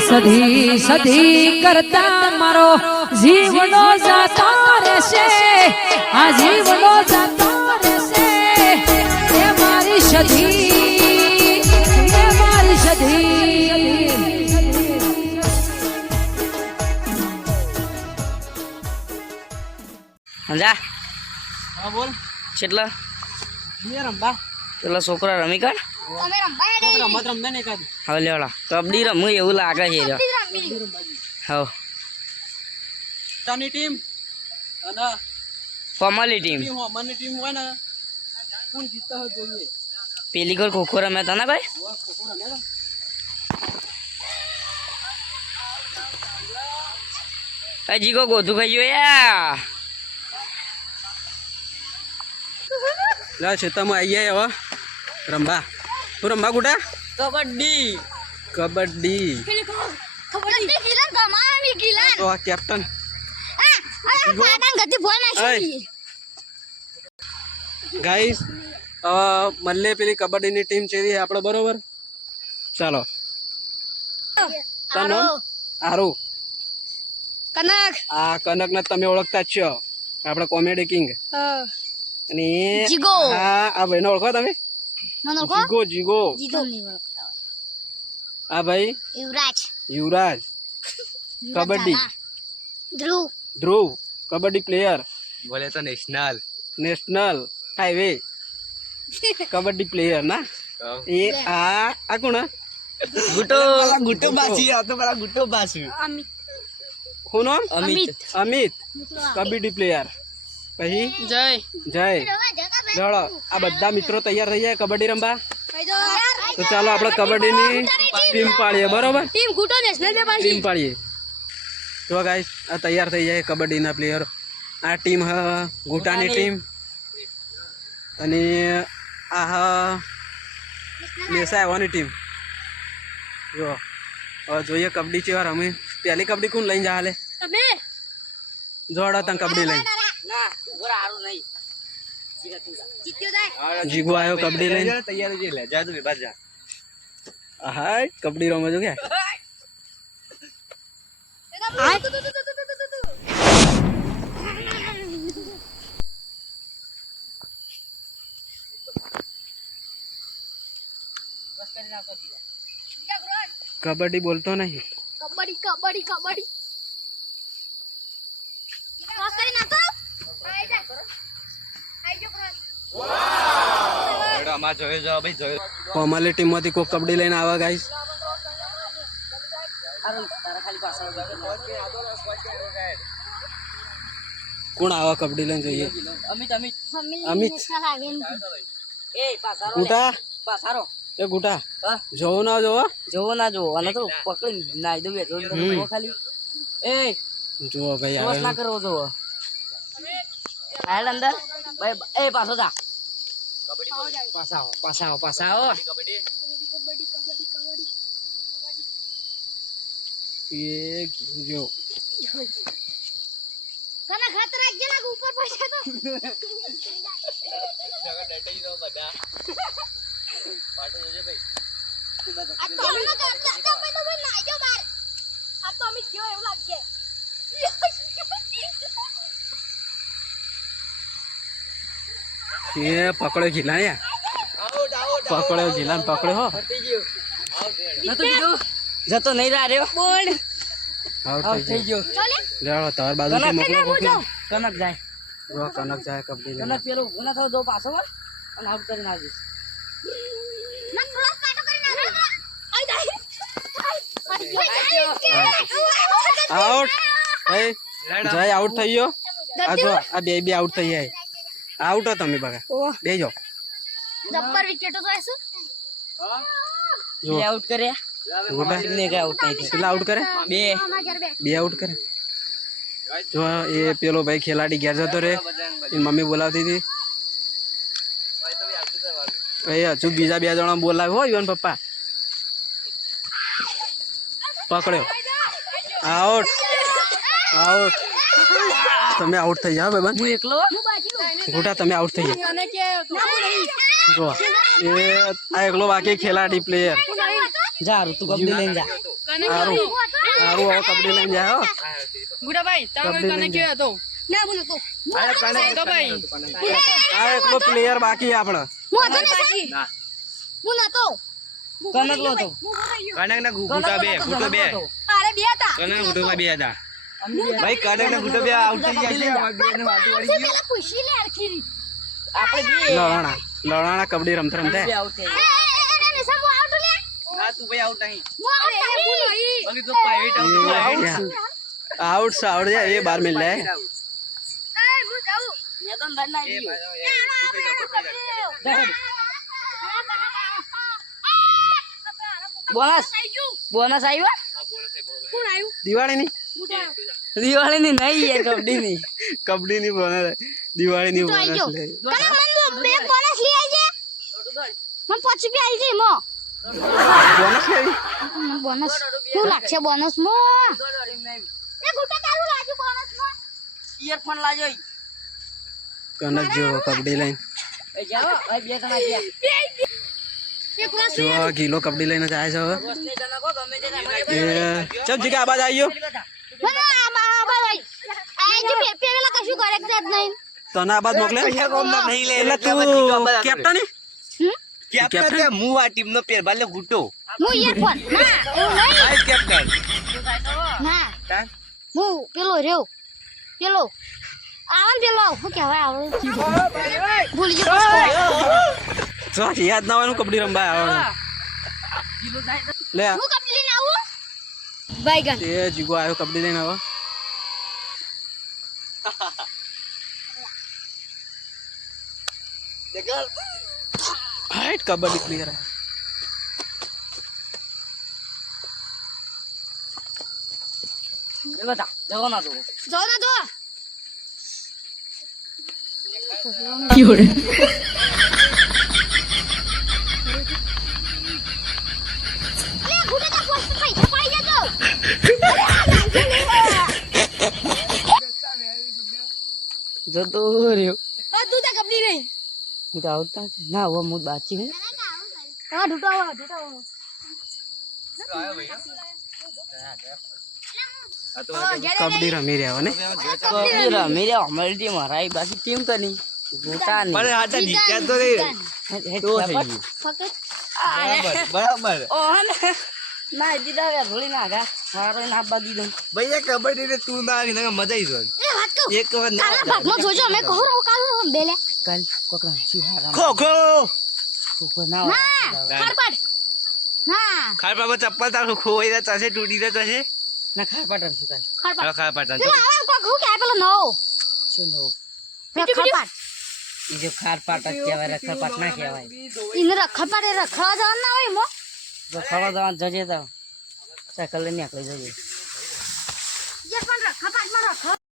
સધી સધી કરતા મારો જીવનો જાતો રહેશે આ જીવનો જાતો રહેશે એ મારી સધી એ મારી સધી સમજા હા બોલ કેટલા મેં રંબા પેલા છોકરા રમી કાઢ રમત રમતા ને એકાદ હવે લેવડા કબડ્ડી રમવું એવું લાગે છે હવે તાની ટીમ અને કોમલી ટીમ હોમની ટીમ હોય ને કોણ જીતતા હોય જોઈએ પેલી કોર ખોખો રમ્યા હતા ને ભાઈ હજી કો ગોધું ખાઈ ગયો યા લા છેતામાં આવી જાય હવે રંબા તું રંબા ગુડા કબડ્ડી કબડ્ડી તો આ કેપ્ટન ગાઈસ મલ્લે પેલી કબડ્ડીની ટીમ છે આપણે બરોબર ચાલો તનો આરું કનક આ કનક ને તમે ઓળખતા જ છો આપણે કોમેડી કિંગ અને જીગો આ ભાઈને ઓળખો તમે મને ઓળખો જીગો જીગો જીગો નહીં ઓળખતા હોય આ ભાઈ યુવરાજ યુવરાજ કબડ્ડી ધ્રુવ ધ્રુવ કબડ્ડી પ્લેયર બોલે તો national national highway kabaddi player ના એ આ કોણ ગુટો ગુટો બાસી આ તો બડા ગુટો બાસી અમિત કોણ અમિત અમિત કબડ્ડી પ્લેયર પછી જય જય ચલો આ બધા મિત્રો તૈયાર થઈ જાય કબડ્ડી રમવા તો ચાલો આપણે કબડ્ડીની ટીમ પાડીએ બરોબર ટીમ ગુટો નેશનલ બે પાછી ટીમ પાડીએ તો ગાઈસ આ તૈયાર થઈ જાય કબડ્ડીના પ્લેયર આ ટીમ હ ગોટાની ટીમ અને આ હ લેસા આવવાની ટીમ જો હવે જોઈએ કબડ્ડી ચેવા રમે પહેલી કબડ્ડી કોણ લઈને જા હાલે તમે જોડો તને કબડ્ડી લઈને ના ઉભર હારું નહીં જીત્યો જાય જીગો આવ્યો કબડ્ડી લઈને તૈયાર છે લે જા તું બસ જા હા કબડ્ડી રમે જો કે કબડ્ડી બોલતો નહીં કબડ્ડી કબડ્ડી કબડ્ડી ક્રોસ કરી નાખો આઈ જા આઈ જો ક્રોસ એડો અમાર જોયો જો ભાઈ જોયો કોમલી ટીમ માંથી કોઈ કબડ્ડી લઈને આવે ગાઈસ તારા ખાલી પાછળ કોણ આવે કબડ્ડી લઈને જોઈએ અમિત અમિત અમિત. એ પાછારો ગુટા પાછારો એ ગુટા હા જોવો ના જોવો જોવો ના જોવો અને તો પકડી નાઈ દઉં જો ખાલી એ જુઓ ભાઈ ક્રોસ ના આવે કરવો જોવો હાલ અંદર ભાઈ એ પાછો જા પાછાઓ એ જો કના ખાત રાખજે ના ઉપર પૈસા તો આ તો અમે તો ભાઈ ના જો બાર આ તો અમે જો એવું લાગે એ પકડ્યો જિલ્લા ને પકડ્યો જિલ્લા ને પકડ્યો હો નતો કીધું જતો નહીં રહ્યો બોલ આઉટ થઈ ગયો ચાલે લેવો તાર બાજુથી મોકલો કનક જાય જો કનક જાય કબડ્ડી લઈને કનક પેલો ગુના થયો દો પાછો વળ અને આઉટ કરી નાખીશ ના ક્રોસ કાટો કરી નાખો આઈ આઉટ એ જય આઉટ થઈ ગયો આ જો આ બે આઉટ થઈ જાય આઉટ હો તમે બગા બે જો જબ્બર વિકેટો તો આસુ જો બે આઉટ કર્યા ગોટા ને કે આઉટ નહીં થયા કેટલા આઉટ કરે બે અમાર ઘર બે બે આઉટ કરે જો એ પેલો ભાઈ ખેલાડી ઘેર જતો રે એની મમ્મી બોલાવતી હતી એ હજુ બીજા બે જણા બોલાવ્યો હોય ઈવન પપ્પા પકડ્યો આઉટ આઉટ તમે આઉટ થઈ જાઓ ભાઈ હું એકલો ગોટા તમે આઉટ થઈ જાઓ અને કે જો એ આ એકલો બાકી ખેલાડી પ્લેયર જા તું કબડ્ડી લઈને જા હારું હવે કબડ્ડી લઈને જાય હો. ગુડાભાઈ તમે કબડ્ડી કને લઈને કયો હતો ના બોલો તો તો ભાઈ આ એકલો પ્લેયર બાકી આપણે હું હતો ને સાહેબ હું નતો કનક લો તો કનક ના ગુટા બે ગુટો બે અરે બે હતા કનક ગુટો બે હતા ભાઈ કનક ના ગુટો બે આઉટ થઈ ગયા છે પેલા પૂછી લે અરખી આપણે બે લડાણા કબડ્ડી રમતા રમતા બે આઉટ થઈ એ નિશા હું આઉટ લે ના તું ભાઈ આઉટ નહીં હું આઉટ નહીં બાકી તો પ્રાઇવેટ આઉટ સાઉટ એ બાર મિલ જાય એ હું જાઉં મેં તો અંદર ના આવી બોનસ બોનસ આવ્યો કોણ આવ્યું દિવાળીની દિવાળી ની નહીં યાર કબડ્ડી ની કબડ્ડીની બોનસ દિવાળીની તો આઈ ગયો બોનસ લે કને મન બે બોનસ લઈ આવજે મન 5 રૂપિયા આવી જાય મો બોનસ લેવી બોનસ શું લાગશે બોનસ મો એ ગુટા તારું લાગ્યું બોનસ મો ઇયરફોન લાજો કનક જો કબડ્ડી લઈને એ જાઓ એ બે જણા ગયા એક રાસ જો ગીલો કબડ્ડી લઈને જાય છે હવે દોસ્તને જણા કો ગમે તે ના ચલ જીગા આબાજ આવી ગયો મને આ ભાઈ આ જે પેલા કશું કરે જ નહીં તને આબાજ મોકલે એટલે તું કેપ્ટન કેપ્ટન હું આ ટીમ નો પેર બાલે ગુટો હું ઇયરફોન ના એવું નહીં વાઇસ કેપ્ટન ના હું પેલો રહ્યો પેલો આવન પેલો શું કહેવાય આવડે ભૂલી ગયો જો યાદ ના હોય ને કબડ્ડી રમવા આવે લે હું કપડી લઈને આવું બાયગન એ જીગો આવ્યો કબડ્ડી લઈને હવે હાઈટ કબડ્ડી પ્લેયર એ બતા જવો ના તો જો ના જો અરે ગુડા કા પોસ્ટ પૈસા પાઈ જતો જતો રહ્યો તું તા કપડી લઈ હું તો આવતા ના હવે હું બાચી હું હા ઢૂટાવા કબડ્ડી રમી રહ્યા ને કબડ્ડી રમી રે અમારી ટીમ હરાઈ બાકી ટીમ તો નહીં ગોટા નહીં પણ હાટા જીત્યા તો રે તો થઈ ગયું બરાબર ઓહન ના દીધા વે ભૂલી ના ગા મારો ના બાદી દઉં ભાઈ એ કબડ્ડી ને તું ના આવી મજા આવી જાય એ વાત કહું એક વાર ના કાલા ભાગમાં જોજો અમે કહો રહો કાલો બેલે કાલ કોકરા શું હારા ખો ખો કોકો ના ના ખારપાટ ના ખાર પાપા ચપ્પલ તારું ખોઈ રહ્યા ચાસે તૂટી રહ્યા ચાસે ના ખારપાટ રમશું કાલ ખારપાટ ખાર પાટા પેલો આવે કોક હું કે પેલો નો શું નો ખારપાટ ઈ જો ખારપાટ જ કહેવાય રખડપાટ ના કહેવાય ઇને રખડપાટ એ રખડવા જવાનું ના હોય મો જો ખાવા જવાનું જજે તો સાયકલ લઈને નીકળી જજે જે પણ રખડપાટ માં રખડ